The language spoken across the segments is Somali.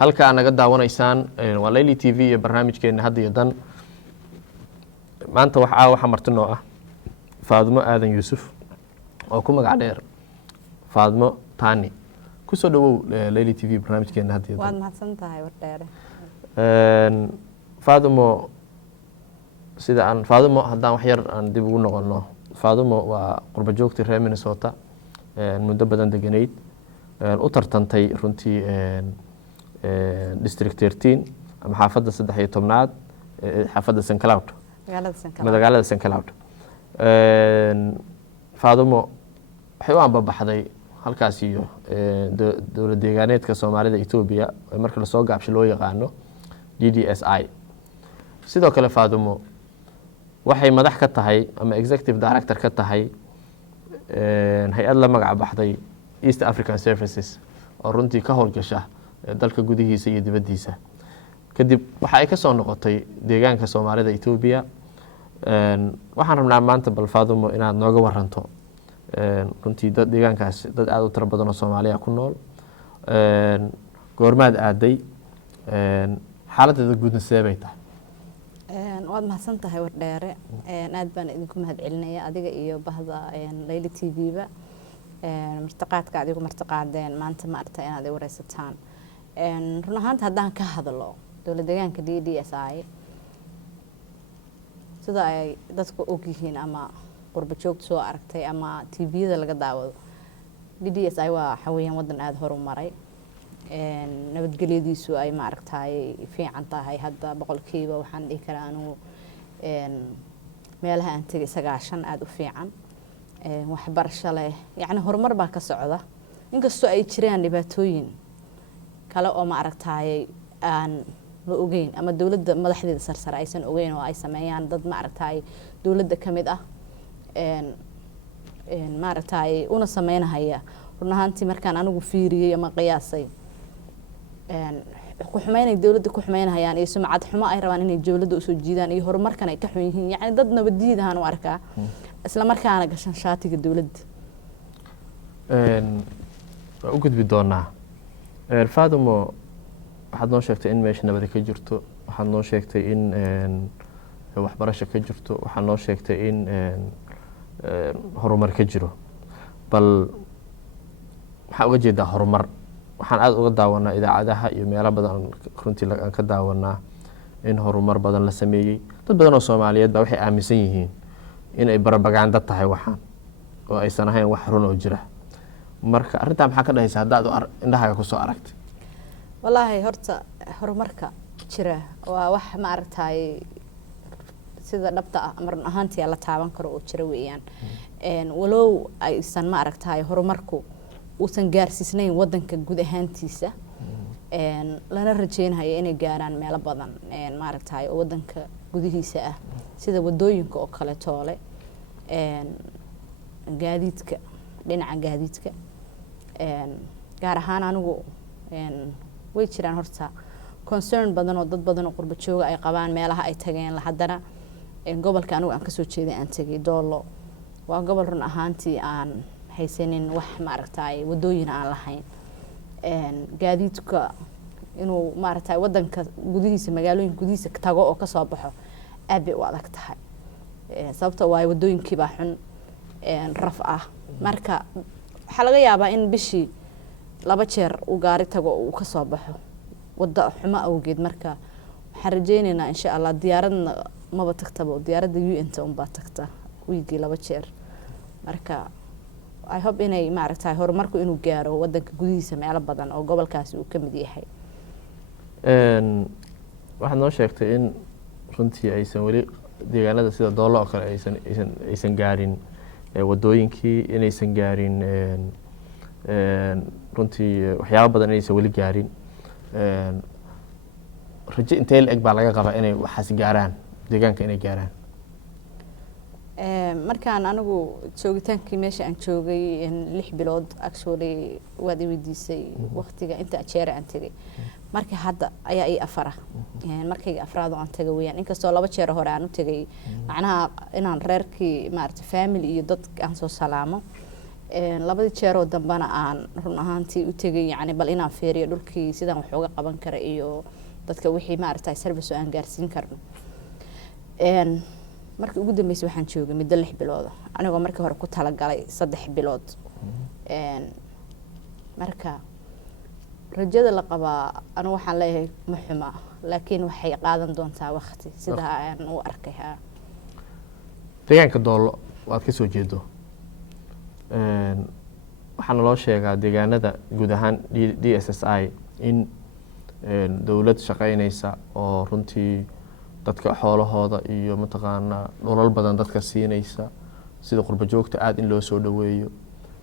halka aan naga daawanaysaan waa Layli TV iyo barnaamijkeena hadda iyo dan maanta waxa marti noo ah Faadimo Aadan Yuusuf oo ku magac dheer Faadimo Tani ku soo dhawow Layli TV barnaamijkeena hadda iyo dan waad mahadsantahay wardheere Faadimo sida aan Faadimo haddaan wax yar aan dib ugu noqono Faadimo waa qurba joogtii reer Minnesota muddo badan deganeyd u tartantay runtii district 13 ama xaafadda 13aad xaafadda St. Cloud magaalada St. Cloud Faadimo waxay u anbabaxday halkaas iyo dowlad deegaaneedka Soomaalida Itoobiya marka la soo gaabsho loo yaqaano DDSI sidoo kale Faadimo waxay madax ka tahay ama executive director ka tahay hay'ad la magac baxday East African Services oo runtii ka howlgasha dalka gudihiisa iyo dibadiisa kadib waxa ay ka soo noqotay deegaanka Soomaalida Itoobiya waxaan rabnaa maanta bal Faadimo inaad nooga waranto runtii dad deegaankaas dad aad u tiro badan oo Soomaaliya ku nool goormaad aaday xaaladda guudna seebay tahay waad mahadsantahay wardheere aad baan idinku mahadcelinaya adiga iyo bahda Layli TV-ba martaqaadka adigu martaqaadeen maanta ma aragtay inaad ay wareysataan run ahaantii haddaan ka hadlo dowlad deegaanka DDSI sida ay dadku og yihiin ama qurba joogta soo aragtay ama TV-da laga daawado DDSI waa xawayaan wadan aad hor u maray nabadgelyadiisu ay ma aragtay fiican tahay hadda boqolkiiba waxaan dhihi karaa anigu meelaha aan tagay 9 aad u fiican waxbarasho leh yacni horumar baa ka socda inkastoo ay jiraan dhibaatooyin kale oo ma aragtay aan la ogeyn ama dawladda madaxdeeda sarsare aysan ogeyn oo ay sameeyaan dad ma aragtay dawladda kamid ah ma aragtay una sameynahaya run ahaantii markaan anigu fiiriyay ama qiyaasay ku xumeynay dawladda ku xumeynayaan iyo sumcad xumo ay rabaan inay dawladda u soo jiidaan iyo horumarkan ay ka xun yihiin yacni dad nabadiidahan u arkaa isla markaana gashan shaatiga dawladda u gudbi doonaa Faadimo waxaad noo sheegtay in meesha nabad ka jirto waxaad noo sheegtay in waxbarasho ka jirto waxaad noo sheegtay in horumar ka jiro bal waxa uga jeedaa horumar waxaan aad uga daawanaa idaacadaha iyo meelo badan runtii aan ka daawanaa in horumar badan la sameeyay dad badan oo Soomaaliyeed baa waxay aaminsan yihiin in ay propaganda tahay waxaan oo aysan ahayn wax run oo jira marka arinta maxaa ka dhahaysaa haddaad indhahaaga ku soo aragtay wallaahi horta horumarka jira waa wax ma aragtay sida dhabta ah ama run ahaantii la taaban karo oo jira weeyaan walow aysan ma aragtay horumarku uusan gaarsiisnayn wadanka guud ahaantiisa lana rajeynayo inay gaaraan meelo badan ma aragtay oo wadanka gudihiisa ah sida wadooyinka oo kale toole gaadiidka dhinaca gaadiidka gaar ahaan anigu way jiraan horta concern badan oo dad badan oo qurba jooga ay qabaan meelaha ay tageen la hadana gobolka anigu aan ka soo jeeday aan tagay Doolo waa gobol run ahaantii aan haysanin wax ma aragtay wadooyin aan lahayn gaadiidka inuu ma aragtay wadanka gudihiisa magaalooyin gudihiisa tago oo ka soo baxo aad bay u adag tahay sababtoo waa wadooyinkii baa xun raf ah marka waxa laga yaabaa in bishii 2 jeer uu gaari tago uu ka soo baxo wada xumo awgeed marka waxaan rajeynaynaa insha Allah diyaaradna maba tagtaba diyaaradda UN ta baa tagta wiigi 2 jeer marka I hope inay ma aragtay horumarku inuu gaaro wadanka gudihiisa meelo badan oo gobolkaasi uu kamid yahay waxaad noo sheegtay in runtii aysan weli deegaanada sida Doolo oo kale aysan gaarin wadooyinkii inaysan gaarin runtii waxyaabo badan inaysan weli gaarin rajo intee la eg baa laga qabaa inay waxaas gaaraan deegaanka inay gaaraan markaan anigu joogitaankii meesha aan joogay 6 bilood actually waad weydiisay waqtiga inta jeer aan tagay markii hadda ayaa ay afara markii afraad aan tagay weeyaan inkastoo 2 jeer hore aan u tagay macnaha inaan reerkii maartay family iyo dad aan soo salaamo labadii jeeroo dambana aan run ahaantii u tegay yacni bal inaan fiiriyo dhulkii sidaan wax uga qaban kara iyo dadka wixii maaragtay service oo aan gaarsiin karno. markii ugu dambeysay waxaan joogay muddo 6 bilood anigoo markii hore ku talagalay 3 bilood. marka rajada la qabaa anigu waxaan leeyahay ma xuma laakiin waxay qaadan doontaa waqti sida aan u arkay. deegaanka doolo waad ka soo jeedo waxaana loo sheegaa deegaanada guud ahaan DSSI in dowlad shaqaynaysa oo runtii dadka xoolahooda iyo mataqaanaa dhulal badan dadka siinaysa sida qurba joogta aad in loo soo dhaweeyo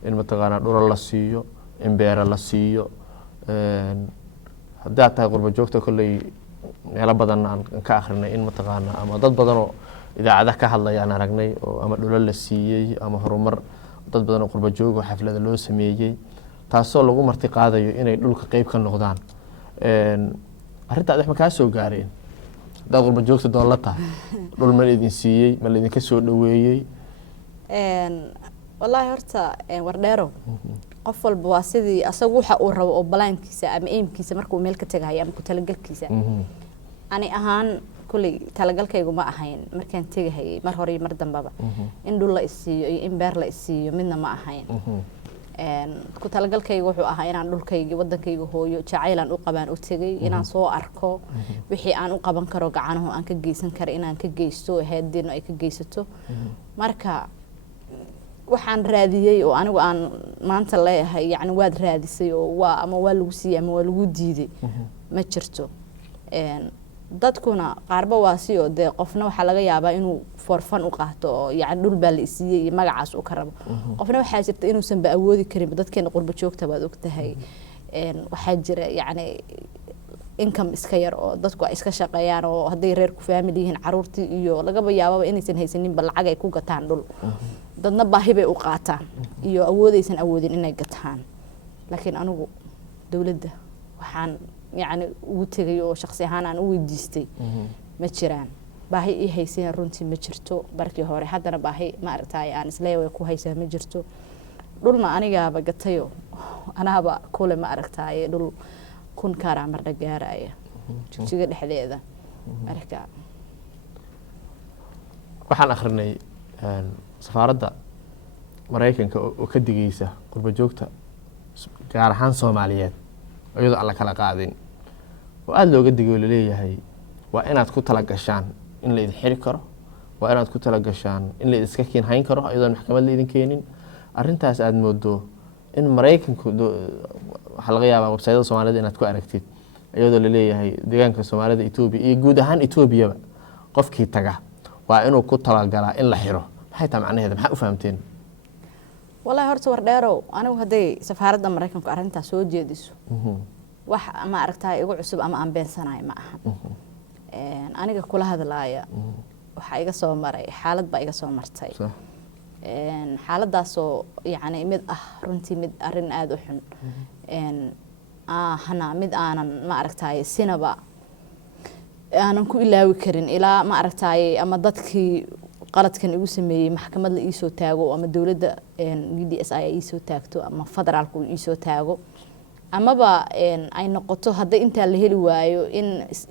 in mataqaanaa dhulal la siiyo in beera la siiyo haddaad tahay qurba joogta kolley meelo badan aan ka akhrinay in mataqaanaa ama dad badan oo idaacadaha ka hadlayaan aragnay oo ama dhulal la siiyey ama horumar dad badan oo qurba joog oo xaflada loo sameeyey taasoo lagu marti qaadayo inay dhulka qayb ka noqdaan. arrintaas wax ma kaa soo gaareen haddaad qurba joogta doon tahay dhul ma idin siiyey ma laydinka soo dhaweeyey? wallaahi horta wardheero qof walba waa sidii asagu waxa uu rabo oo balaankiisa ama aimkiisa markuu meel ka tagayo ama ku talagalkiisa. ani ahaan kulli talagalkaygu ma ahayn markaan tagayay mar hore iyo mar dambaba in dhul la isiiyo iyo in beer la isiiyo midna ma ahayn. ku talagalkaygu wuxuu ahaa inaan dhulkayga wadankayga hooyo jacaylan u qabaan u tagay inaan soo arko wixii aan u qaban karo gacanaho aan ka geysan karo inaan ka geysto heedino ay ka geysato. marka waxaan raadiyay oo anigu aan maanta leeyahay yacni waad raadisay oo waa ama waa lagu siiyay ama waa lagu diiday ma jirto. dadkuna qaarba waa si oo de qofna waxa laga yaabaa inuu forfan u qaato oo yacni dhul baa la isiiyay iyo magacaas uu ka rabo. qofna waxa jirta inuusan ba awoodi karin dadkeena qurba joogta baad ogtahay. waxaa jira yacni income iska yar oo dadku ay iska shaqeeyaan oo hadday reer ku family yihiin caruurtii iyo lagaba yaababa inaysan haysanin bal lacag ay ku gataan dhul. dadna baahi bay u qaataan iyo awoodaysan awoodin inay gataan. laakiin anigu dawladda waxaan yacni ugu tagay oo shakhsi ahaan aan u weydiistay ma jiraan baahi ii haysayaan runtii ma jirto barkii hore haddana baahi ma aragtay aan isleeyahay ku haysaa ma jirto. dhulna anigaaba gatayo anaaba kule ma aragtay dhul 1,000 kaara mar gaaraya jigjiga dhexdeeda. marka waxaan akhrinay safaaradda Mareykanka oo ka digaysa qurba joogta gaar ahaan Soomaaliyeed iyadoo aan la kala qaadin oo aad looga digayo leeyahay waa inaad ku tala gashaan in la idin xiri karo waa inaad ku tala gashaan in la iska keen hayn karo iyadoo maxkamad la idin keenin. arrintaas aad moodo in Mareykanku waxa laga yaabaa website-da Soomaalida inaad ku aragtid iyadoo la leeyahay deegaanka Soomaalida Itoobiya iyo guud ahaan Itoobiyaba qofkii taga waa inuu ku tala galaa in la xiro. maxay tahay macnaheedu maxaa u fahamteen? wallahi horta wardheero anigu haday safaaradda Mareykanku arrintaas soo jeediso wax ma aragtay igu cusub ama aan beensanahay ma aha. aniga kula hadlaaya waxa iga soo maray xaalad ba iga soo martay. xaaladaasoo yacni mid runtii mid arrin aad u xun. hana mid aanan ma aragtay sinaba aanan ku ilaawi karin ilaa ma aragtay ama dadkii qaladkan igu sameeyay maxkamad la ii soo taago ama dawladda DSSI ay soo taagto ama federaalku ii soo taago amaba ay noqoto haday inta la heli waayo in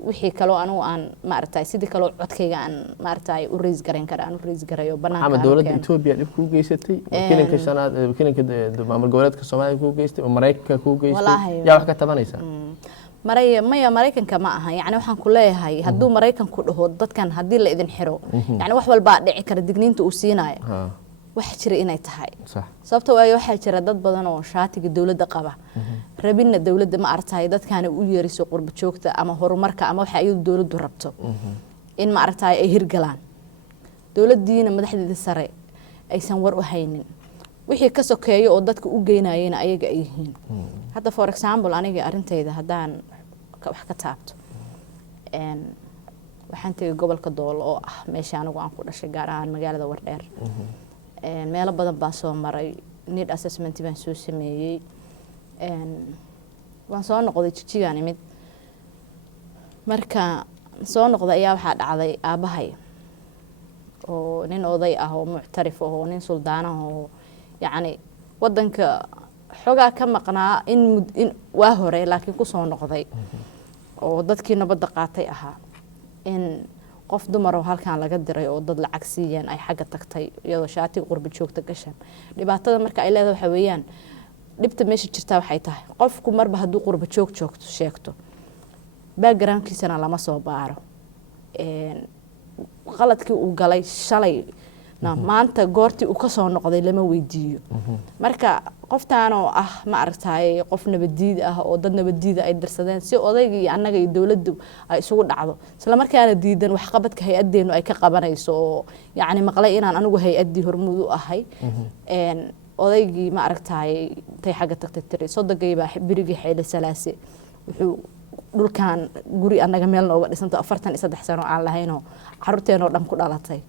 wixii kale oo anigu aan ma aragtay sidii kale codkayga aan ma aragtay u raise garan kara aan u raise garayo banaanka ama dawladda Itoobiya dib ku geysatay wakiilka shanaad wakiilka maamul goboleedka Soomaaliya ku geystay oo Mareykanka ku geystay yaa wax ka tabanaysa Mareykanka ma aha yacni waxaan ku leeyahay hadduu Mareykanku dhaho dadkan haddii la idin xiro yacni wax walba dhici kara digniinta uu siinayo wax jira inay tahay sababtoo ah waxa jira dad badan oo shaatiga dawladda qaba rabina dawladda ma aragtay dadkan u yeeriso qurba joogta ama horumarka ama waxa ay dawladdu rabto in ma aragtay ay hirgalaan dawladdiina madaxdeeda sare aysan war u haynin wixii ka sokeeyo oo dadka u geynayeen ayaga ay yihiin. hadda for example aniga arintayda hadaan wax ka taabto waxaan tagay gobolka Doolo oo meesha anigu aan ku dhashay gaar ahaan magaalada Wardheer. meelo badan baa soo maray need assessment baan soo sameeyay. waan soo noqday jijigaan imid marka soo noqday ayaa waxa dhacday aabahay oo nin oday ah oo muctarif ah oo nin suldaana oo yacni wadanka xogaa ka maqnaa in waa hore laakiin ku soo noqday oo dadkii nabadda qaatay ahaa in qof dumar oo halkan laga diray oo dad lacag siiyeen ay xagga tagtay iyadoo shaatiga qurba joogta gashan dhibaatada marka ay leedahay waxa weeyaan dhibta meesha jirta waxay tahay qofku marba hadduu qurba joogto sheegto backgroundkiisana lama soo baaro qaladkii uu galay shalay maanta goortii uu ka soo noqday lama weydiiyo marka qoftaanoo ah ma aragtay qof nabadiid ah oo dad nabadiida ay dirsadeen si odayga iyo annaga iyo dawladdu ay isugu dhacdo isla markaana diidan wax qabadka hay-adeenu ay ka qabanayso oo yacni maqlay inaan anigu hay-addii hormuud u ahay odaygii ma aragtay intay xagga tagtay tiri sodogaybaa birigii Xeyle Salaase wuxuu dhulkan guri annaga meel nooga dhisanto 43 sano aan lahaynoo caruurteenoo dhan ku dhalatay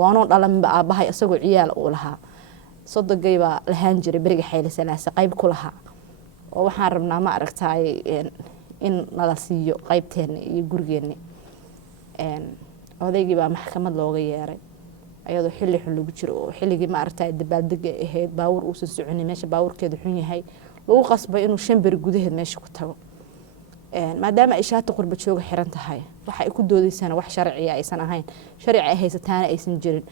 waanoo dhalanba aabahay isagoo ciyaal uu lahaa sodogaybaa lahaan jiray beriga Xeyle Salaase qayb ku lahaa oo waxaan rabnaa ma aragtay in nala siiyo qaybteena iyo gurigeena odaygii baa maxkamad looga yeeray ayadoo xilli xun lagu jiro oo xilligii ma aragtay dabaaldeg ahayd baawur uusan soconin meesha baawurkeedu xun yahay lagu qasbay inuu 5 beri gudaheed meesha ku tago maadaama ay shaati qurba jooga xiran tahay waxa ay ku doodaysana wax sharci ah aysan ahayn sharci ay haysataana aysan jirin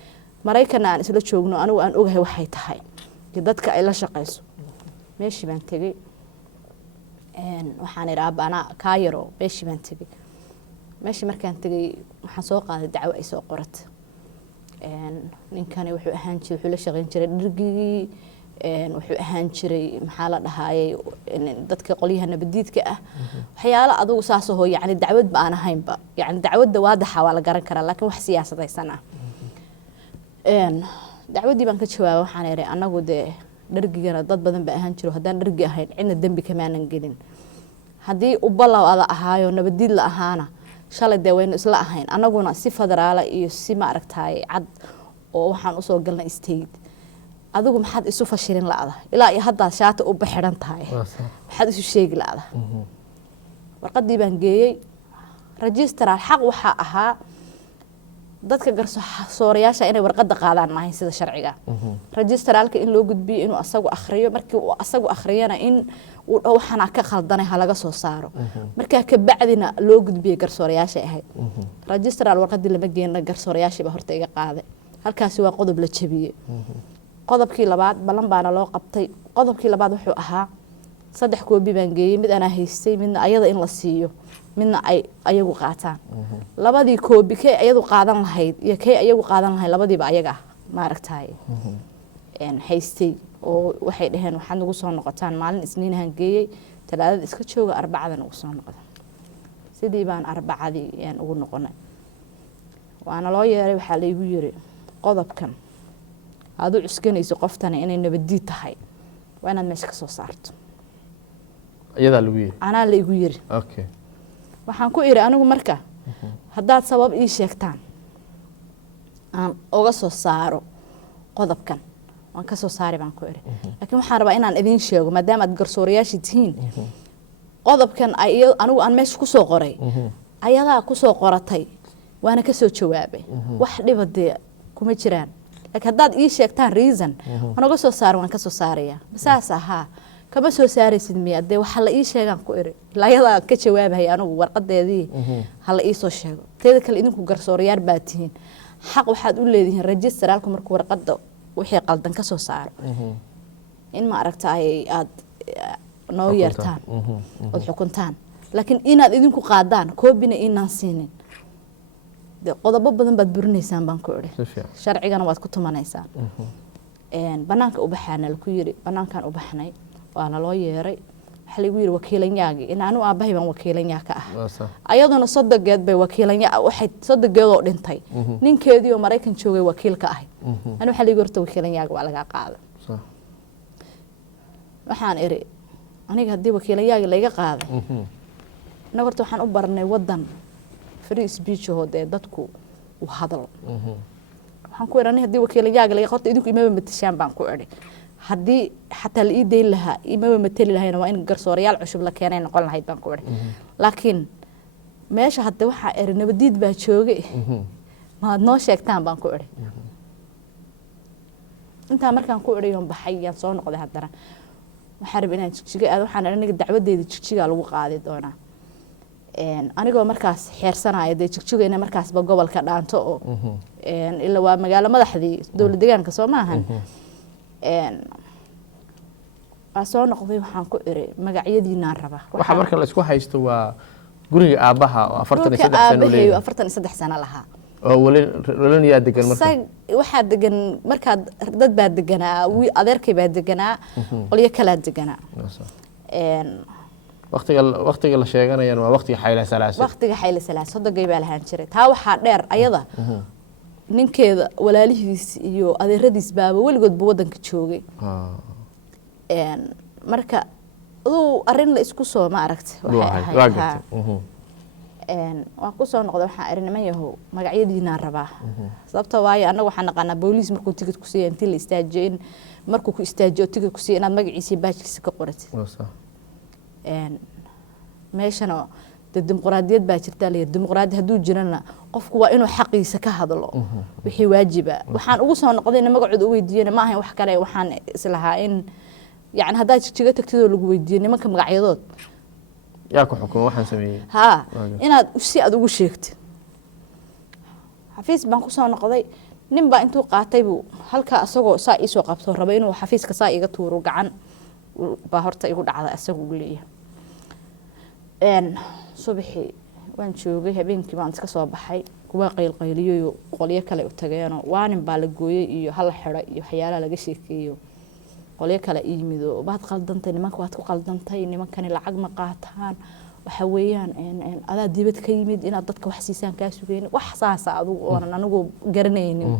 Mareykan aan isla joogno anigu aan ogahay waxay tahay dadka ay la shaqeyso meeshii baan tagay waxaan iraab ana kaayro meeshii baan tagay meeshii markaan tagay waxaan soo qaaday dacwo ay soo qoratay ninkani wuxuu ahaan jiray wuxuu la shaqeyn jiray dhirgigii wuxuu ahaan jiray maxaa la dhahaayay dadka qolyaha nabadiidka ah waxyaalo adigu saas oo yacni dacwad ba aan ahaynba yacni dacwadda waadaxa waa la garan karaa laakiin wax siyaasadaysan ah dacwadii baan ka jawaabay waxaan iri anagu de dhargigana dad badan ba ahaan jiro hadaan dhargi ahayn cidna dambi kamaanan gelin haddii u ballawada ahaayo nabadiid la ahaana shalay de waynu isla ahayn anaguna si federaala iyo si ma aragtay cad oo waxaan u soo galnay state adigu maxaad isu fashilin laada ilaa iyo hadda shaata u bixiran tahay maxaad isu sheegi laada warqadii baan geeyay registrar xaq waxa ahaa dadka garsoorayaasha inay warqada qaadaan maahay sida sharciga registralka in loo gudbiyo inuu asagu akhriyo markii uu asagu akhriyana in uu waxana ka khaldanay ha laga soo saaro marka ka bacdina loo gudbiyo garsoorayaasha ahayd registral warqadii lama geeyna garsoorayaasha ba horta iga qaaday halkaasi waa qodob la jabiyay qodobkii labaad balan baana loo qabtay qodobkii labaad wuxuu ahaa 3 koobi baan geeyay mid ana haystay midna ayada in la siiyo midna ay ayagu qaataan labadii koobi kay ayadu qaadan lahayd iyo kay ayagu qaadan lahayd labadiiba ayaga ma aragtay haystay oo waxay dhaheen waxaad nagu soo noqotaan maalin isniinahan geeyay talaadada iska jooga arbacada nagu soo noqdo sidii baan arbacadii ugu noqonay waana loo yeeray waxa la igu yiri qodobkan aad u cuskanayso qoftana inay nabadiid tahay waa inaad meesha ka soo saarto iyada lagu yiri ana la igu yiri okay waxaan ku iri anigu marka haddaad sabab ii sheegtaan aan uga soo saaro qodobkan waan ka soo saari baan ku iri laakiin waxaan rabaa inaan idin sheego maadaama aad garsoorayaasha tihiin qodobkan anigu aan meesha ku soo qoray ayadaa ku soo qoratay waana ka soo jawaabay wax dhibadee kuma jiraan laakiin haddaad ii sheegtaan reason waan uga soo saaro waan ka soo saaraya saas ahaa kama soo saaraysid miya de waxa la ii sheegan ku iri laayada ka jawaabay anigu warqadeedii hala ii soo sheego teeda kale idinku garsoorayaal baa tihiin xaq waxaad u leedihiin registralku markuu warqada wixii qaldan ka soo saaro in ma aragtay aad noo yeertaan oo xukuntaan laakiin inaad idinku qaadaan koobina inaan siinin de qodobo badan baad burinaysaan baan ku iri sharcigana waad ku tumanaysaan banaanka u baxaana la ku yiri banaankan u baxnay waana loo yeeray waxa lagu yiri wakiilanyaagi in aanu aabahay baan wakiilanyaa ka ah ayaduna sodogeed bay wakiilanya waxay sodogeed oo dhintay ninkeedii oo Mareykan joogay wakiil ka ahay anu waxa lagu horta wakiilanyaaga waa laga qaaday waxaan iri aniga hadii wakiilanyaagi laga qaaday anaga horta waxaan u barnay wadan free speech oo dadku u hadal waxaan ku iri hadii wakiilanyaagi laga qorto idinku imaba matashaan baan ku iri hadii xataa la ii deyn lahaa imaba matali lahayna waa in garsoorayaal cusub la keenay noqon lahayd baan ku iri laakiin meesha hadda waxa eri nabadiid baa joogay ma noo sheegtaan baan ku iri intaa markaan ku irayoon baxay yaan soo noqday haddana waxaan rabay inaan jigjiga aado waxaan aniga dacwadeeda jigjiga lagu qaadi doonaa anigoo markaas xeersanaya dee jigjigayna markaasba gobolka dhaanto oo ilaa waa magaalo madaxdii dowlad deegaanka soo maahan waa soo noqday waxaan ku iri magacyadiinaan rabaa waxa marka la isku haysto waa guriga aabaha oo 43 sano lahaa oo wali yaa degan marka waxaa degan markaa dad baa deganaa adeerkay baa deganaa qolyo kala deganaa waqtiga la sheeganayaan waa waqtiga Xayla Salaas sodogay baa lahaan jiray taa waxaa dheer ayada ninkeeda walaalihiis iyo adeeradiis baaba weligoodba wadanka joogay marka aduu arin la isku soo ma aragtay waan ku soo noqday waxaan iri niman yahow magacyadiinaan rabaa sababtoo waayo annaga waxaan naqaanaa booliis markuu tigid ku siiyo intii la istaajiyo in markuu ku istaajiyo tigid ku siiyo inaad magaciisa iyo baajkiisa ka qoratid meeshana dimuqraadiyad baa jirta la dimuqraadi hadduu jirana qofku waa inuu xaqiisa ka hadlo wixii waajiba waxaan ugu soo noqday in magacooda u weydiiyeen ma ahayn wax kale waxaan islahaa in يعني هذا جيجا تكتير لو ويدي نما كم قاعدات ياكو حكومة waxaan sameeyay ها inaad si aad ugu sheegtid xafiis baan ku soo noqday nin baa intuu qaatay buu halka asagoo saa ii soo qabto raba inuu xafiiska saa iga tuuro gacan baa horta igu dhacday asagoo u leeyahay subaxii waan joogay habeenkii baan iska soo baxay kuwa qayliyo qoliyo kale u tageeno waanin baa la gooyay iyo hal xiro iyo waxyaalaha laga sheekeeyo qolyo kale iimido baad qaldantay nimanka waad ku qaldantay nimankani lacag ma qaataan waxa weeyaan adaa dibad ka yimid inaad dadka wax siisaan ka sugeen wax saasa adigu oo anigu garanaynin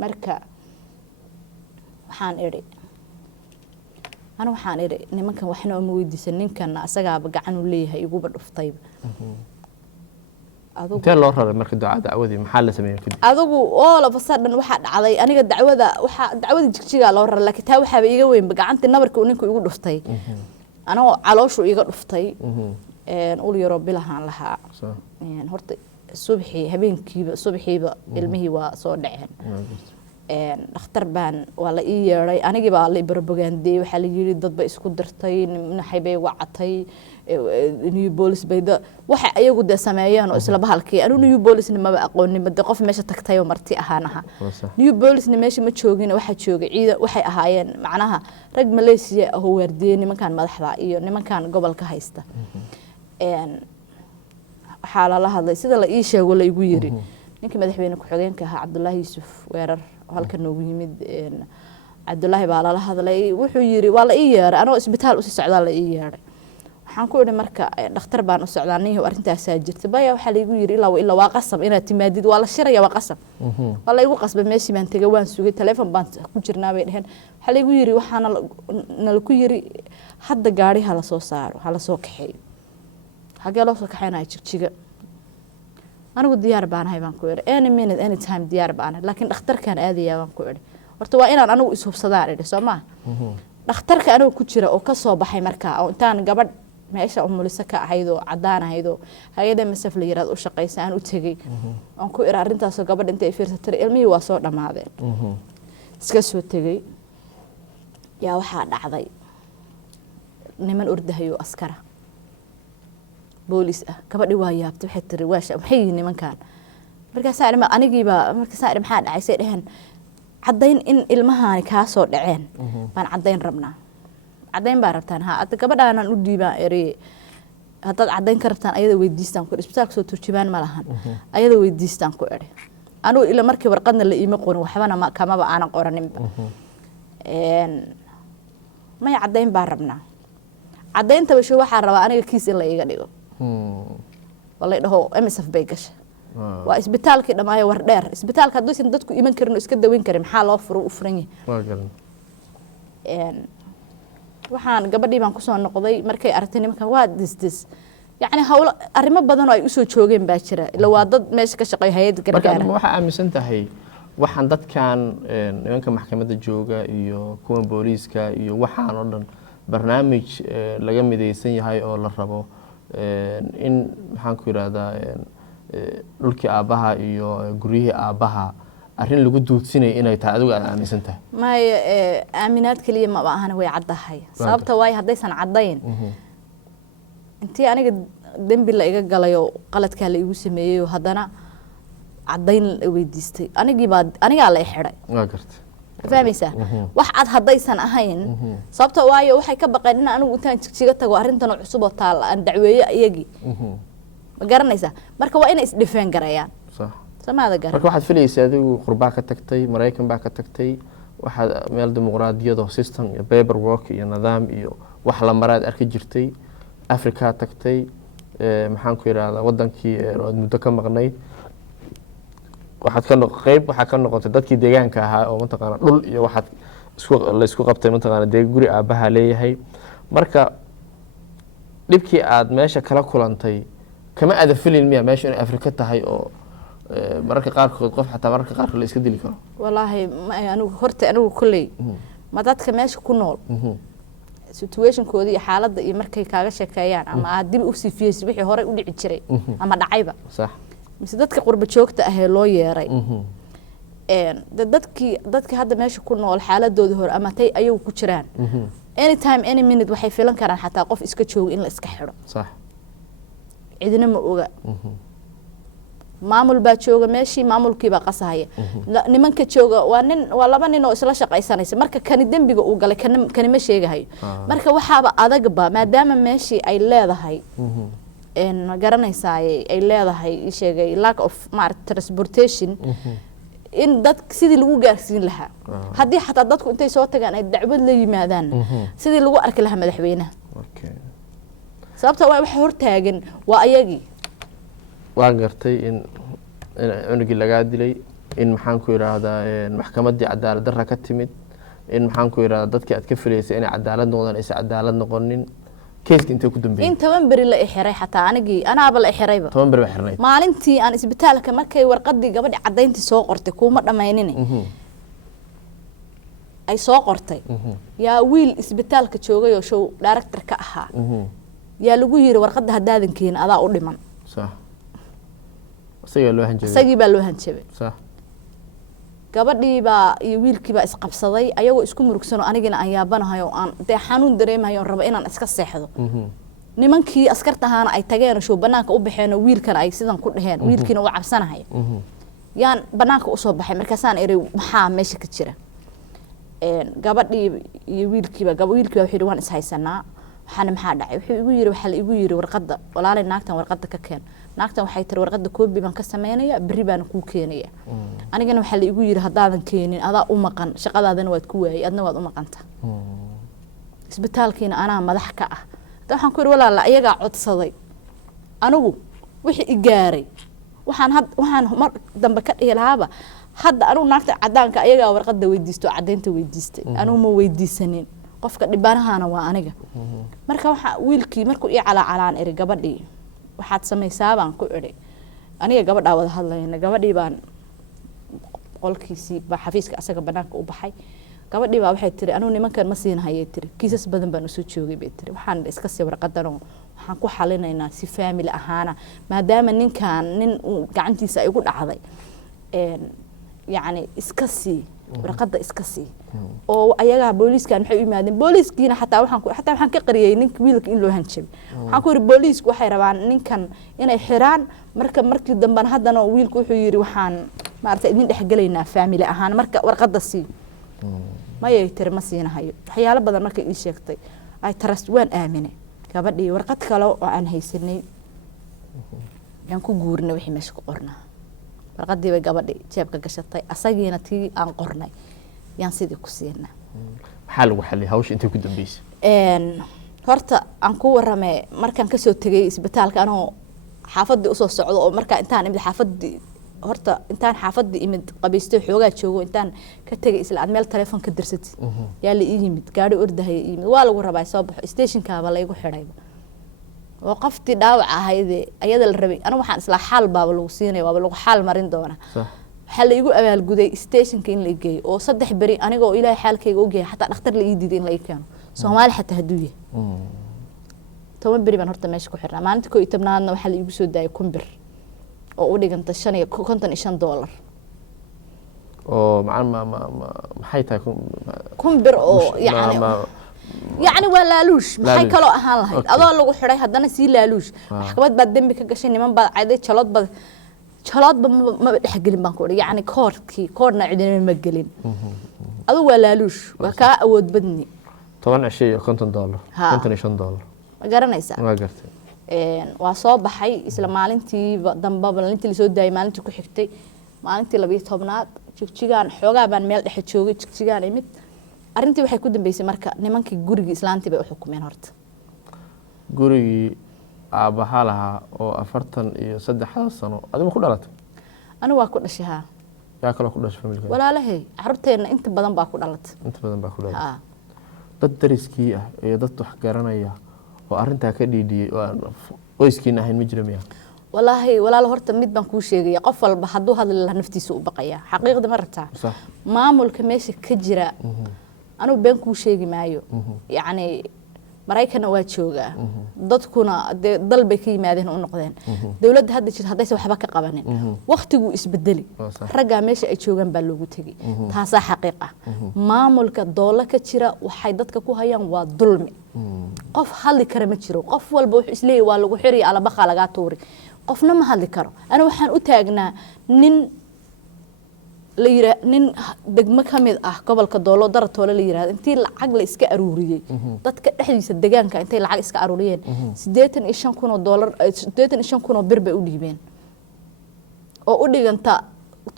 marka waxaan iri nimankan waxna uma weydiisan ninkan asagaaba gacan u leeyahay iguba dhuftay intee loo raray marka dacwadii maxaa la sameeyay kadib adigu all of a sudden waxa dhacday aniga dacwada jigjiga loo raray laakiin taa waxa iga weyn gacantii nabarka uu ninku igu dhuftay anoo calooshu iga dhuftay ul yaro bilahan lahaa horta subaxiiba ilmihii waa soo dhaceen dhakhtar baan waa la ii yeeray anigii baa la barbogaandey waxa la yiri dad ba isku dirtay naxay bay wacatay new police bayda waxa ayagu de sameeyeen oo isla bahalkii anu new police ma aqoonin mid qof meesha tagtay oo marti ahaanaha new police meesha ma joogin waxa joogay ciidan waxay ahaayeen macnaha rag Malaysia oo waardiye nimankan madaxda iyo nimankan gobolka haysta waxa la hadlay sida la ii sheego la igu yiri ninkii madaxweyne ku xigeenka ahaa Cabdullaahi Yuusuf weerar halka noogu yimid Cabdullaahi baa la hadlay wuxuu yiri waa la ii yeeray anoo isbitaal u sii socdaa la ii yeeray waxaan ku iri marka dhakhtar baan u socdaanay arintaas jirtay baya waxa la igu yiri ilaa waa qasab inaad timaadid waa la shiraya waa qasab wala igu qasbay meeshii baan tagay waan sugay telefoon baan ku jirnaa bay dhaheen waxa la igu yiri waxaana nala ku yiri hadda gaari hala soo saaro hala soo kaxeeyo xagee loo soo kaxeynaa jigjiga anigu diyaar baan ahay baan ku iri any minute any time diyaar baan ahay laakiin dhakhtarkan aadayaa baan ku iri horta waa inaan anigu ishubsadaan iri Soomaa dhakhtarka anigu ku jira oo ka soo baxay markaa oo intaan gabadh meesha umulisa ka ahayd oo cadaan ahayd oo hay'adda masaf la yiraahdo u shaqeysaan u tagay aan ku iri arintaas oo gabadh intay fiirsatay ilmihii waa soo dhamaadeen iska soo tagay yaa waxa dhacday niman ordahayo askara booliis ah gabadhii waa yaabtay waxay tiri waxay nimankan markaas anigiiba markaas maxaa dhacay say dhahan cadayn in ilmahaani ka soo dhaceen baan cadayn rabnaa cadayn baa rabtaan ha gabadhaan u dhiibaa eri haddaad cadayn ka rabtaan ayada weydiistaan ku isbitaalka soo turjubaan ma lahan ayada weydiistaan ku eri anigu ila markii warqadna la iima qorin waxbana kamaba aanan qoraninba maya cadayn baa rabnaa cadaynta basho waxaa rabaa aniga kiis in la iga dhigo walay dhaho MSF bay gashay waa isbitaalkii dhamaayo war dheer isbitaalka haddaysan dadku iman karin oo iska daweyn karin maxaa loo furo u furan yahay waxaan gabadhii baan ku soo noqday markay aragtay nimankan waa disdis يعني هؤلاء أرمى بدن أي أسود شوقين باكرة لو عدد ماشي كشقي هيد قرقارة marka waxa aaminsan tahay waxaan dadkan nimanka maxkamadda jooga iyo kuwa booliiska iyo waxaan oo dhan barnaamij laga mideysan yahay oo la rabo in maxaan ku yiraahdaa dhulkii aabaha iyo guriyihii aabaha arrin lagu duudsinay inay tahay adigu aad aaminsan tahay may aaminaad kaliya ma ahana way caddahay sababta way haddaysan caddayn intii aniga dambi la iga galayo qaladka la igu sameeyay haddana caddayn weydiistay anigaa la xiray waa gartay fahmaysaa wax cad haddaysan ahayn sababta waayo waxay ka baqeen in anigu intaan jigjiga tago arrintan cusub oo taal aan dacweeyo iyagii ma garanaysaa marka waa inay isdhifeen garayaan صح samaada garan marka waxaad filaysaa adigu qurbaa ka tagtay Mareykan baa ka tagtay waxaad meel dimuqraadiyad oo system iyo paperwork iyo nidaam iyo wax la maraad arki jirtay Afrika tagtay maxaan ku yiraahdaa wadankii muddo ka maqnay waxaad ka noqotay dadkii deegaanka ahaa oo mataqaana dhul iyo waxaad la isku qabtay mataqaana guri aabaha leeyahay marka dhibkii aad meesha kala kulantay kama aada filin miya meesha inay Afrika tahay oo mararka qaarkood qof xataa mararka qaarkood la iska dili karo wallaahi anigu kulley ma dadka meesha ku nool situationkoodii iyo xaaladda iyo markay kaaga sheekeeyaan ama aad dib u sii fiirsid wixii hore u dhici jiray ama dhacayba sax mise dadka qurba joogta ah ee loo yeeray dadka hadda meesha ku nool xaaladooda hore ama tay ayagu ku jiraan anytime any minute waxay filan karaan xataa qof iska jooga in la iska xidho sax cidina ma oga maamul baa jooga meeshii maamulkii baa qasahaya nimanka jooga waa laba nin oo isla shaqaysanaysa marka kani dambiga uu galay kani ma sheegahayo marka waxaaba adagba maadaama meeshii ay leedahay ma garanaysaa ay leedahay sheegay lack of transportation in dad sidii lagu gaarsiin lahaa haddii xataa dadku intay soo tagaan ay dacwad la yimaadaan sidii lagu arki lahaa madaxweynaha sababta waxa hortaagan waa ayagii waan gartay in cunugii laga dilay in maxaan ku yiraahdaa maxkamadii cadaalad darra ka timid in maxaan ku yiraahdaa dadkii aad ka filaysay inay cadaalad noqdaan aysan cadaalad noqonin keeska intee ku dambeeyay in 10 bari la xiray xataa anaaba la xirayba 10 bari xirnay maalintii aan isbitaalka markay warqadii gabadhi cadayntii soo qortay kuma dhameynina ay soo qortay yaa wiil isbitaalka joogay oo show director ka ahaa yaa lagu yiri warqada hadaadan keen adaa u dhiman صح isagii baa loo hanjabay صح gabadhii baa iyo wiilkii baa isqabsaday ayagoo isku murugsan oo anigina aan yaabanahay oo aan xanuun dareemayo raba inaan iska seexdo nimankii askartahaana ay tageen oo banaanka u baxeen oo wiilkan ay sidan ku dhaheen wiilkiina uu cabsanahay yaan banaanka u soo baxay markaasaan eray maxaa meesha ka jira gabadhii iyo wiilkii wuxuu waan is haysanaa waxaan maxaa dhacay waxa la igu yiri warqada walaalay naagtan warqada ka keen naagtan waxay tiri warqada koobi baan ka sameeynaya bari baan ku keenaya anigana waxa la igu yiri hadaadan keenin adaa u maqan shaqadaadana waad ku waayay adna waad u maqanta isbitaalkiina anaa madax ka ah waxaan ku yiri walaal ayaga codsaday anigu wixii i gaaray waxaan mar dambe ka dhilaaba hadda anigu naagta cadaanka ayaga warqada weydiisto cadaynta weydiistay anigu ma weydiisanin qofka dhibanahana waa aniga marka waxa wiilkii markuu ii calaacalaan eri gabadhii waxaad samaysaa baan ku iri aniga gabadha wada hadlayna gabadhii baan qolkiisii ba xafiiska asaga banaanka u baxay gabadhii baa waxay tiri anigu nimankan ma siin hayay tiri kiisas badan baan soo joogay bay tiri waxaan iska sii warqadan waxaan ku xalinaynaa si family ahaana maadaama ninkan nin gacantiisa ay ugu dhacday yani iska sii warqada iska sii oo ayaga booliiskan waxay u yimaadeen booliiskiina xataa waxaan ka qariyay ninka wiilka in loo hanjabay waxaan ku yiri booliisku waxay rabaan ninkan inay xiraan markii damban haddana wiilku wuxuu yiri waxaan maartay idin dhexgalaynaa family ahaan marka warqada sii ma yay tiri ma siinahayo waxyaalo badan markay ii sheegtay ay trust waan aaminay gabadhii warqad kale oo aan haysanay yaan ku guurnay wixii meesha ku qornaa warqadii bay gabadhii jeebka gashatay asagiina tii aan qornay yaan sidii ku siinaa maxaa lagu xaliyay hawsha intee ku dambeysay horta aan ku waramay markaan ka soo tagay isbitaalka anoo xaafadii u soo socdo oo marka intaan imid xaafadii horta intaan xaafadii imid qabiistay xoogaa joogo intaan ka tagay isla aad meel telefoon ka dirsatay yaa la ii yimid gaari ordahay ii yimid waa lagu rabaa soo baxo stationka ba la igu xidhay oo qoftii dhaawac ahayd ayada la rabay anigu waxaan isla xaal baaba lagu siinay waaba lagu xaal marin doona waxa la igu abaal guday stationka in la geeyo oo 3 bari aniga oo ilaahay xaalkayga u geeyay xataa dhakhtar la ii diiday in la ii keeno Soomaali xataa haduu yahay 10 bari baan horta meesha ku xirnaa maalinta 11aadna waxa la igu soo daayay kumbir oo u dhiganta $55 oo maxay tahay kumbir oo يعني ولا لالوش ما هي كلو أهان لهاي أضل لو حري هدنا سي لالوش محكمة بدم بكجشين نمان بعد عادي شلات ما بحقلين بانكور يعني كورنا عندنا مجلين أضل ولا لالوش وكا أود بدني طبعا شيء $50 $50 ما قرنا يسا ما قرت وصاب حي إسلام مالنتي دم بابا لنتي اللي سود داي مالنتي كحكتي مالنتي لبيه طبنات تشجعان حوجا بان ميل دحد شوقي تشجعان يمد arrintii waxay ku dambeysay marka nimankii guriga islaantii bay u xukumeen horta gurigii aabaha lahaa oo 43 sano adigu ku dhalatay anigu waa ku dhashay yaa kale ku dhashay familka walaalahay carruurteena inta badan baa ku dhalatay dad dariskii ah iyo dad wax garanaya oo arrinta ka dhiidiyay qoyskiina ahayn ma jira miya والله ولا horta mid baan ku sheegay qof walba haduu hadal la naftiisa u baqaya xaqiiqda ma rabtaa maamulka meesha ka jira anu been ku sheegi maayo yaani Mareykanna waa jooga dadkuna dalbay ka yimaadeen oo noqdeen dawladda hadda jirta hadaysa waxba ka qabanin waqtigu isbedeli raga meesha ay joogan baa loogu tagay taasa xaqiiqa maamulka dawla ka jira waxay dadka ku hayaan waa dulmi qof hadli kara ma jiro qof walba wuxuu isleeyahay waa lagu xiri ala baqa laga tuuri qofna ma hadli karo ana waxaan u taagnaa nin degmo kamid ah gobolka doolo daratoole la yiraahdo intii lacag la iska aruuriyay dadka dhexdiisa deegaanka intay lacag iska aruuriyeen $85,000 bir bay u dhiibeen oo u dhiganta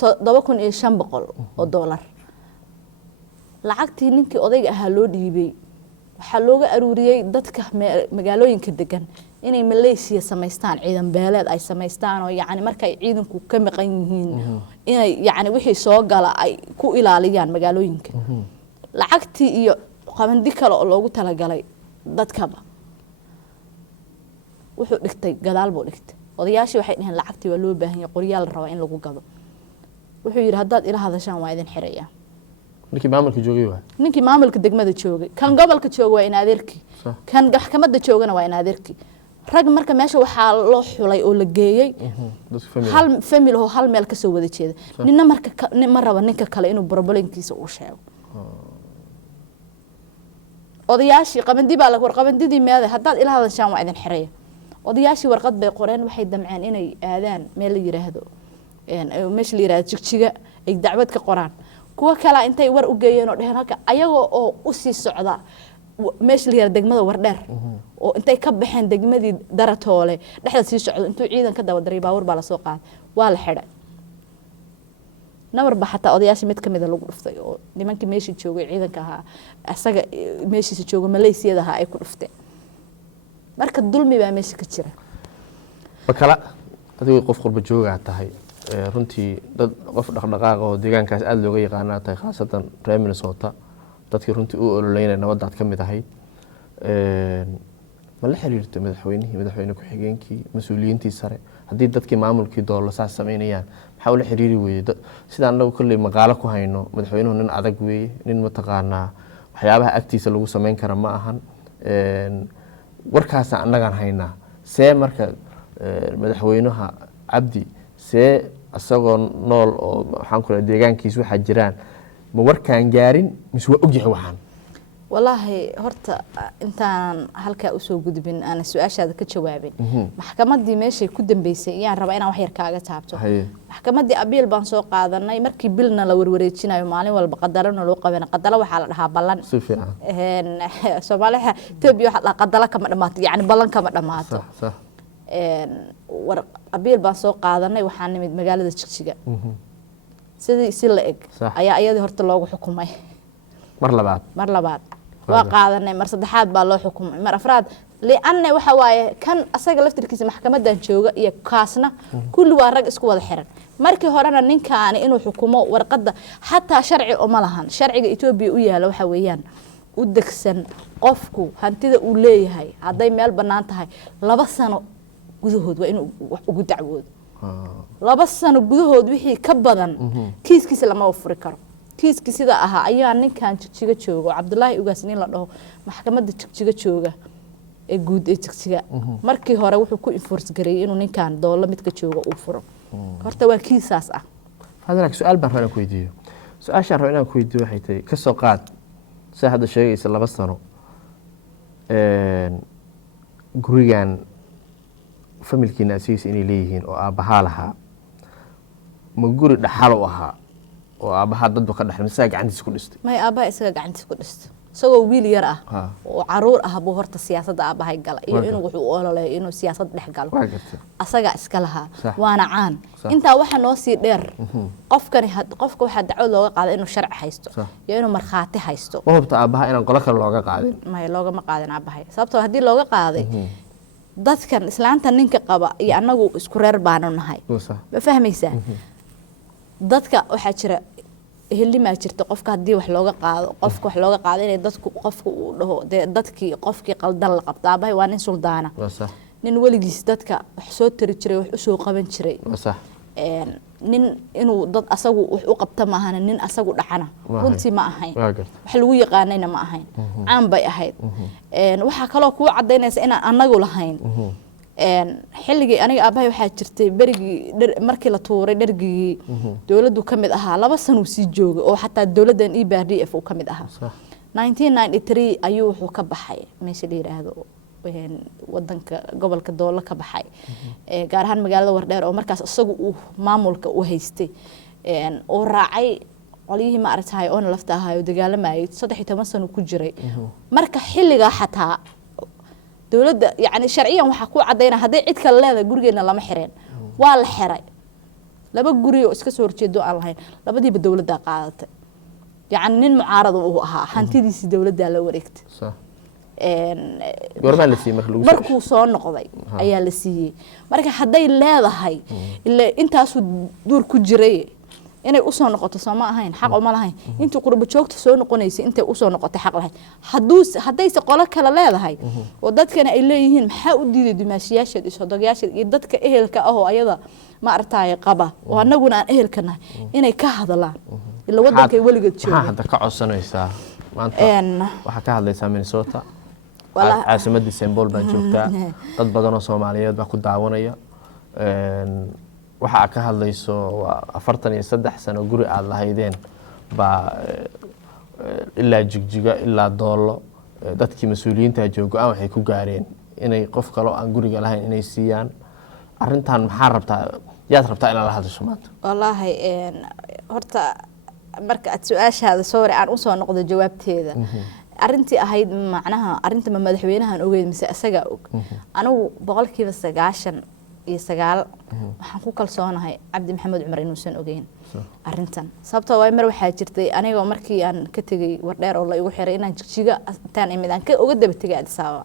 $7,500 lacagtii ninkii odayga ahaa loo dhiibay waxa looga aruuriyay dadka magaalooyinka degan inay Malaysia samaystaan ciidan beeleed ay samaystaan oo yaani markay ciidanku ka maqan yihiin inay yaani wixii soo gala ay ku ilaaliyaan magaalooyinka lacagtii iyo qabandi kale oo loogu talagalay dadkaba wuxuu dhigtay gadaal buu dhigtay odayaashii waxay dhaheen lacagtii waa loo baahan yahay qoryaal raba in lagu gado wuxuu yiri haddaad ila hadashaan waa idin xiraya ninkii maamulka degmada joogay kan gobolka jooga waa in adeerkii kan maxkamadda joogana waa in adeerkii rag marka meesha waxa loo xulay oo la geeyay hal family oo hal meel ka soo wada jeeda ninna marka ma raba ninka kale inuu problemkiisa uu sheego odayaashii qabandi baa la qabandidii meeday haddaad ila hadashaan waa idin xiraya odayaashii warqad bay qoreen waxay damceen inay aadaan meel la yiraahdo meesha la yiraahdo jigjiga ay dacwad ka qoraan kuwa kala intay war u geeyeen oo dhaheen halka ayagoo oo u sii socda meesha la yiraahdo degmada Wardheer oo intay ka baxeen degmadii Daratoole dhexda sii socdo intuu ciidan ka daba daray baawar baa la soo qaaday waa la xidhay nabar ba xataa odayaasha mid kamid ah lagu dhuftay oo nimankii meesha joogay ciidanka ahaa asaga meeshiisa jooga Malaysia ay ku dhufteen marka dulmi baa meesha ka jira bakala adigu qof qurba jooga tahay runtii dad qof dhaqdhaqaaq oo deegaankaas aad looga yaqaan tahay khaasatan reer Minnesota dadkii runtii u ololeynay nabadaad ka mid ahayd ma la xiriirtay madaxweyne ku xigeenkii mas'uuliyiintii sare haddii dadkii maamulkii doolo saas sameynayaan maxaa ula xiriiri weeyay sidaan anagu kulli maqaalo ku hayno madaxweynuhu nin adag weeye nin mataqaanaa waxyaabaha agtiisa lagu sameyn kara ma ahan warkaas annagaan haynaa see marka madaxweynaha Cabdi see asagoo nool oo waxaan ku leeyahay deegaankiisa waxa jiraan ma warkaan gaarin mise waa ogyahay waxaan wallahi horta intaan halka u soo gudbin aan su'aashaada ka jawaabin maxkamadii meeshay ku dambeysay iyaan raba inaan wax yar kaaga taabto maxkamadii abiil baan soo qaadanay markii bilna la warwareejinayo maalin walba qadarana loo qaban qadala waxa la dhahaa ballan si fiican Soomaaliya Itoobiya waxa la qadala kama dhamaato yani ballan kama dhamaato war abiil baan soo qaadanay waxaan nimid magaalada Jigjiga sidii si la eg ayaa iyadii horta loogu xukumay mar labaad waa qaadanay mar saddexaad baa loo xukumay mar afraad li'anna waxa waaye kan asaga laftirkiisa maxkamadan jooga iyo kaasna kulli waa rag isku wada xiran markii horena ninkaani inuu xukumo warqada hatta sharci uma lahan sharciga Itoobiya u yaala waxa weeyaan u degsan qofku hantida uu leeyahay haday meel banaan tahay 2 sano gudahood waa inuu wax ugu dacwoodo 2 sano gudahood wixii ka badan kiiskiisa lama furi karo kiiski sida aha ayaa ninkan Jigjiga joogo Cabdullaahi Ugaasniin la dhaho maxkamadda Jigjiga jooga ee guud ee Jigjiga markii hore wuxuu ku enforce gareeyay inuu ninkan doolo midka jooga uu furo horta waa kiisaas ah hadalka su'aal baan rabaa ku weydiiyo su-aashaan rabo inaan ku weydiiyo waxay tahay ka soo qaad sida hadda sheegaysa 2 sano gurigan familkiina asigiisa inay leeyihiin oo aabbahaa lahaa ma guri dhaxal u ahaa oo aabbahaa dadba ka dhaxlay mise gacantiisa ku dhistay may aabbaha isaga gacantiisa ku dhistay isagoo wiil yar ah oo caruur ah buu horta siyaasadda aabbahay gala iyo inuu wuxuu u ololeeyo inuu siyaasad dhex galo asaga iska lahaa waana caan intaa waxa noo sii dheer qofka waxa dacwad looga qaaday inuu sharci haysto iyo inuu markhaati haysto ma hubta aabbaha inaan qolo kale looga qaadin may loogama qaadin aabbahay sababtoo haddii looga qaaday dadkan islaanta ninka qaba iyo annagu isku reer baanu nahay ma fahmaysaa dadka waxaa jira helimaa jirta qofka haddii wax looga qaado qofka wax looga qaado inay dadku qofka uu dhaho dadkii qofkii qaldan la qabta aabbahay waa nin suldaana nin weligiis dadka wax soo tari jiray wax u soo qaban jiray nin inuu dad asagu wax u qabta maahana nin asagu dhacana runtii ma ahayn wax lagu yaqaanayna ma ahayn caan bay ahayd waxaa kaloo kuu cadaynaysa inaan anagu lahayn xilligii aniga aabbahay waxaa jirtay berigii markii la tuuray dhargigii dowladdu ka mid ahaa 2 sano sii joogay oo xataa dowladdan EPRDF uu ka mid ahaa 1993 ayuu wuxuu ka baxay meesha la yiraahdo wadanka gobolka Doolo ka baxay gaar ahaan magaalada Wardheer oo markaas isagu uu maamulka u haystay oo raacay qoliyihii ma aragtay oo lafta ahayo dagaalamayay 13 sano ku jiray marka xilliga xataa dowladda yani sharciyan waxa ku cadeynaa haday cid kale leedahay gurigeena lama xireen waa la xiray 2 guri oo iska soo horjeedo aan lahayn labadiiba dowladda qaadatay yani nin mucaarad uu ahaa hantidiisa dowladda la wareegtay markuu soo noqday ayaa la siiyay marka haday leedahay ilaa intaas duur ku jiray inay u soo noqoto Soomaa ahayn xaq uma lahayn intii qurbo joogta soo noqonaysay intay u soo noqotay xaq lahayn hadayse qolo kale leedahay oo dadkana ay leeyihiin maxaa u diiday dumaashiyaasha iyo sodogyaasha iyo dadka ehelka ah oo ayada ma aragtay qaba oo anaguna aan ehelkana inay ka hadlaan ila wadanka waligeed jooga hadda ka codsanaysaa maanta waxa ka hadlaysaa Minnesota caasimadda Symbol baa joogtaa dad badan oo Soomaaliyeed baa ku daawanaya waxa ka hadlayso 43 sano guri aad lahaydeen ba ilaa jigjiga ilaa doolo dadkii mas'uuliyiinta jooga waxay ku gaareen inay qof kale aan guriga lahayn inay siiyaan arintan maxaa rabtaa yaad rabtaa in la hadasho maanta wallahi horta marka aad su'aashaada soo aan u soo noqdo jawaabteeda arintii ahayd macnaha arinta madaxweynahan ogeyd mise asaga og anigu 99% waxaan ku kalsoonahay Cabdi Maxamed Cumar inuusan ogeyn arintan sababtoo way mar waxaa jirtay aniga markii aan ka tagay Wardheer oo la igu xiray inaan jigjiga taan imidaan ka uga daba tagay Addis Ababa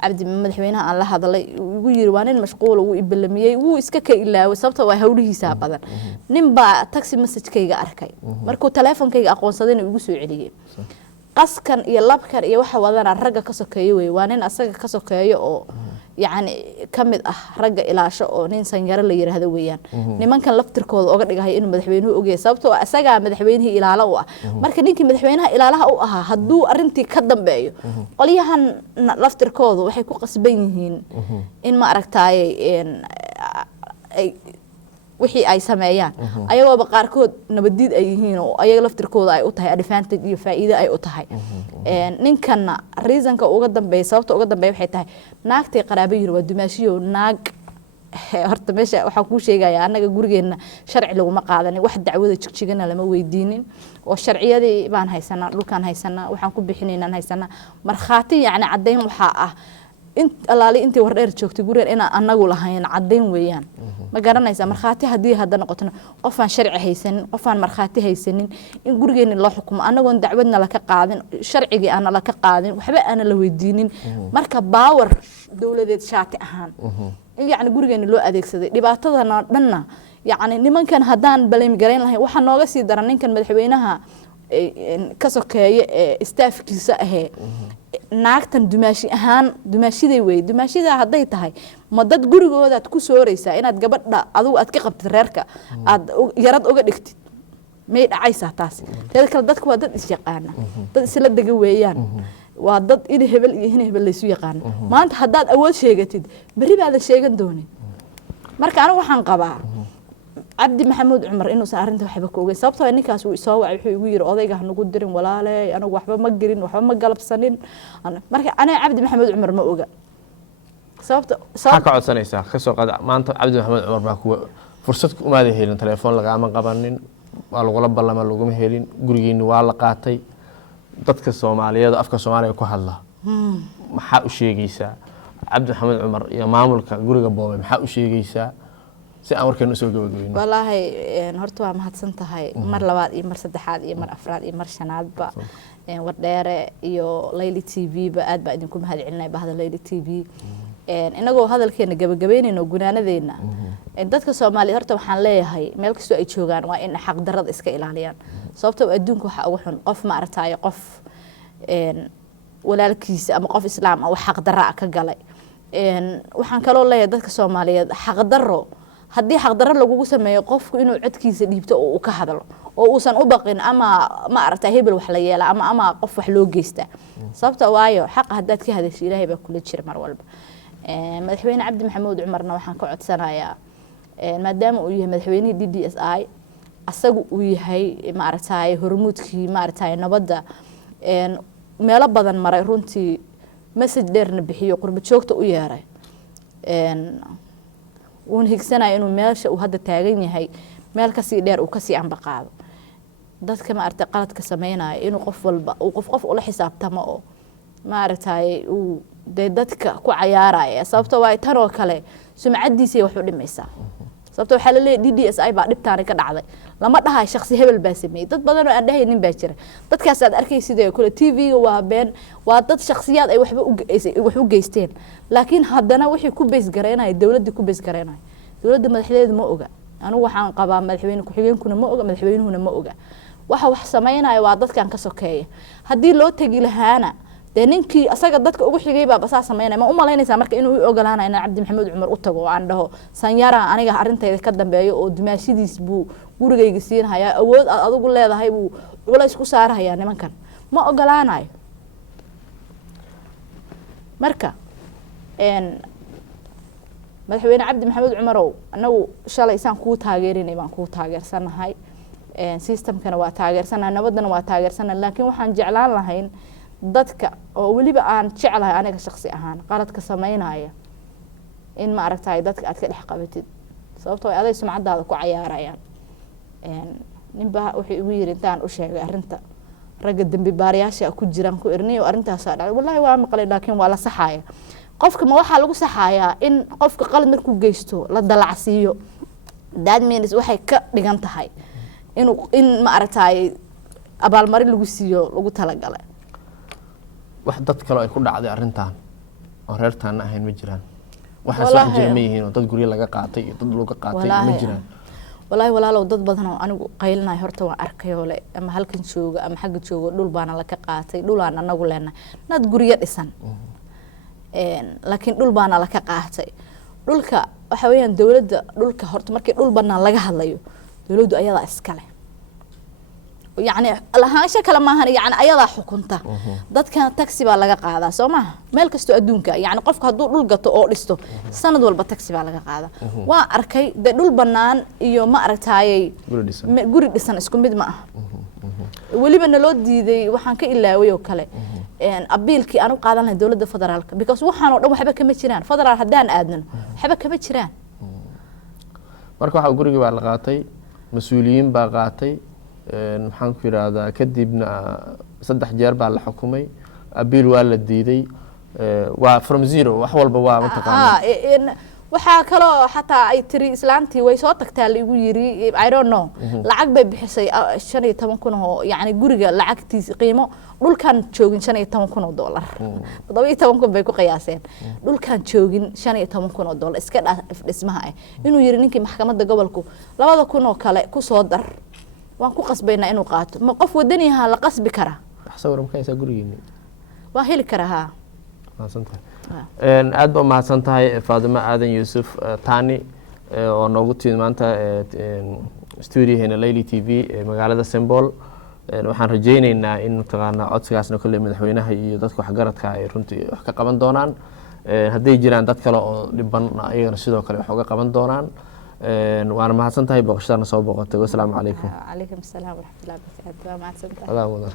Cabdi madaxweynaha aan la hadlay ugu yiri waa nin mashquul uu ibalamiyay uu iska ka ilaaway sababtoo way hawlihiisa badan nin baa taxi message-kayga arkay markuu teleefankayga aqoonsadayna ugu soo celiyay qaskan iyo labkan iyo waxa wadana ragga ka sokeeyo way waa nin asaga ka sokeeyo oo يعني كمد رجع إلى شيء نين سنجر اللي يرهذا ويان نمان كان لفتر كود أقدر جاي إنه مدحبينه أوجي سبته أسجع مدحبينه إلى لوا مركز نينك مدحبينها إلى لها أو هدو أرنتي كدم بيو قليها لفتر كود وحيكو قصبينهن إن ما أركتاي إن wixii ay sameeyaan ayagoo baqaarkood nabadiid ay yihiin oo ayaga laftirkooda ay u tahay advantage iyo faa'iido ay u tahay ninkana reasonka uga dambeeyay sababta uga dambeeyay waxay tahay naagtay qaraabayir waa dumaashiyo naag horta meesha waxa ku sheegaya anaga gurigeena sharci lagu ma qaadanin wax dacwada jigjigana lama weydiinin oo sharciyadii baan haysanaa dhulkan haysanaa waxaan ku bixinaynaa haysanaa markhaati yani cadeyn waxa ah alaali intii Wardheer joogtay gureen in anagu lahayn cadeyn weeyaan ma garanaysa markhaati hadii hadda noqotona qof aan sharci haysan qof aan markhaati haysanin in gurigeena loo xukumo anagoon dacwadna la ka qaadin sharcigi aan la ka qaadin waxba aan la weydiinin marka power dawladeed shaati ahaan يعني gurigeena loo adeegsaday dhibaatadana dhanna yani nimankan hadaan baleem gareyn lahayn waxa nooga sii daran ninkan madaxweynaha ka sokeeye staafkiisa ah naagtan dumaashi ahaan dumaashiday way dumaashida haday tahay ma dad gurigooda aad ku sooreysaa inaad gabadha adigu aad ka qabtid reerka aad yarad uga dhigtid may dhacaysaa taas teed kale dadku waa dad is yaqaana dad isla daga weeyaan waa dad in hebel iyo in hebel la isu yaqaan maanta hadaad awood sheegatid bari baad sheegan doonay marka anigu waxaan qabaa cabdi maxamuud cumar inuusan arrinta waxba ka ogeyn sababtoo ninkaas uu isoo wacay wuxuu igu yiri odayga nagu dirin walaale anagu waxba ma gelin waxba ma galabsanin marka aniga cabdi maxamuud cumar ma oga sababta maxaa ka codsanaysaa ka soo qaad maanta cabdi maxamuud cumar baa kuwa fursad umaada helin telefoon lagama qabanin waa lagula ballama laguma helin gurigiina waa la qaatay dadka Soomaaliyeed afka Soomaaliga ku hadla maxaa u sheegaysaa cabdi maxamuud cumar iyo maamulka guriga boobay maxaa u sheegaysaa si aan warkeen u soo gabagabeyno wallaahi horta waa mahadsan tahay mar labaad iyo mar saddexaad iyo mar afraad iyo mar shanaadba wardheere iyo Layli TV ba aad baa idinku mahad celinay bahda Layli TV inagoo hadalkeena gabagabeynayno gunaanadeena dadka Soomaaliyeed horta waxaan leeyahay meel kasto ay joogaan waa in xaq darrada iska ilaaliyaan sababtoo adduunka waxa ugu xun qof ma aragtay qof walaalkiisa ama qof islaam ah wax xaq darra ka galay waxaan kaloo leeyahay dadka Soomaaliyeed xaq darro haddii xaq darro lagu sameeyo qofku inuu codkiisa dhiibto oo uu ka hadlo oo uusan u baqin ama ma aragtay hebel wax la yeela ama qof wax loo geysta sababtoo waayo xaq haddaad ka hadasho Ilaahay baa kula jira mar walba madaxweyne cabdi maxamuud cumarna waxaan ka codsanayaa maadaama uu yahay madaxweynaha DDSI asagu uu yahay ma aragtay hormuudkii ma aragtay nabadda meelo badan maray runtii message dheerna bixiyo qurba joogta u yeeray uun higsanayo inuu meesha uu hadda taagan yahay meel ka sii dheer uu ka sii amba qaado dadka ma aragtay qaladka sameynaya inuu qof walba uu qof ula xisaabtamo oo ma aragtay uu dadka ku cayaaraya sababtoo waa tan oo kale sumcadiisa wax u dhimaysaa sababtoo waxa la leeyahay DDSI baa dhibtaan ka dhacday lama dhahay shakhsi hebel baa sameeyay dad badan oo aan dhahaynin baa jira dadkaas aad arkaysidee kale TV-ga waa been waa dad shakhsiyaad ay wax u geysteen laakiin haddana wixii ku bees gareynay dawladda ku bees gareynay dawladda madaxdeedu ma oga anigu waxaan qabaa madaxweyne ku xigeenkuna ma oga madaxweynuhuna ma oga waxa wax sameynaya waa dadkan ka sokeeya haddii loo tagi lahaana ninkii asaga dadka ugu xigay baa basaa sameynay ma u malaynaysaa marka inuu ogolaanayo in cabdi maxamuud cumar u tago oo aan dhaho sanyara aniga arintayda ka dambeeyo oo dimaashidiis buu gurigayga siinaya awood aad adigu leedahay buu culays ku saaraya nimankan ma ogolaanayo marka madaxweyne cabdi maxamuud cumar oo anagu shalay isaan ku taageerinay baan ku taageersanahay systemkana waa taageersanahay nabadana waa taageersanahay laakiin waxaan jeclaan lahayn dadka oo waliba aan jeclahay aniga shakhsi ahaan qaladka sameynaya in ma aragtay dadka aad ka dhex qabatid sababtoo ay aday sumcadaada ku cayaarayaan ninba wuxuu igu yiri intaan u sheegay arinta ragga dambi baariyaasha ku jiraan ku irniyo arintaas dhacay wallahi waa maqlay laakiin waa la saxaya qofka ma waxa lagu saxayaa in qofka qalad markuu geysto la dalacsiiyo that means waxay ka dhigan tahay in ma aragtay abaalmarin lagu siiyo lagu talagalay wax dad kale ay ku dhacday arintan oo reertaan ahayn ma jiraan waxa soo jira ma yihiin dad guriga laga qaatay iyo dad laga qaatay ma jiraan wallahi walaalow dad badan oo anigu qaylinaay horta waan arkayo le ama halkan jooga ama xagga jooga dhul baana la ka qaatay dhul aan anagu leenahay nad guriga dhisan laakiin dhul baana la ka qaatay dhulka waxa weeyaan dawladda dhulka horta markii dhul banaan laga hadlayo dawladdu ayada iska leh يعني lahaansho kale maahan yani ayadaa xukunta dadkan taxi baa laga qaadaa soo maaha meel kasto adduunka yani qofka hadduu dhul gato oo dhisto sanad walba taxi baa laga qaadaa waa arkay de dhul banaan iyo ma aragtaayay guri dhisan isku mid ma aha weliba naloo diiday waxaan ka ilaaway oo kale abiilkii aan u qaadan lahayn dawladda federaalka because waxaan oo dhan waxba kama jiraan federaal haddaan aadnano waxba kama jiraan marka waxa gurigii baa la qaatay mas-uuliyiin baa qaatay maxaan ku yiraahdaa kadibna 3 jeer baa la xukumay abiil waa la diiday waa from zero wax walba waa mataqaanaa waxa kale xataa ay tiri islaantii way soo tagtaa la igu yiri I don't know lacag bay bixisay 15,000 oo yani guriga lacagtiisa qiimo dhulkan joogin $15,000 $17,000 bay ku qiyaaseen dhulkan joogin $15,000 iska dhismaha inuu yiri ninkii maxkamadda gobolku 2,000 oo kale ku soo dar waan ku qasbayna inuu qaato ma qof wadaniyaha la qasbi kara wax sawir ma kaysa gurigeeni waa heli karaha aad ba mahadsan tahay Faadima Aadan Yuusuf Taani oo noogu timid maanta studio-heena Layli TV magaalada Sembol waxaan rajaynaynaa in taqaana codsigaasna kulli madaxweynaha iyo dadka wax garadka ay runtii wax ka qaban doonaan haday jiraan dad kale oo dhiban ayagana sidoo kale wax uga qaban doonaan waana mahadsan tahay booqashadana soo booqotay. Wassalaamu calaykum. calaykum asalaam waraxmatullahi wabarakaatu. waa mahadsantahay. adaa mudan.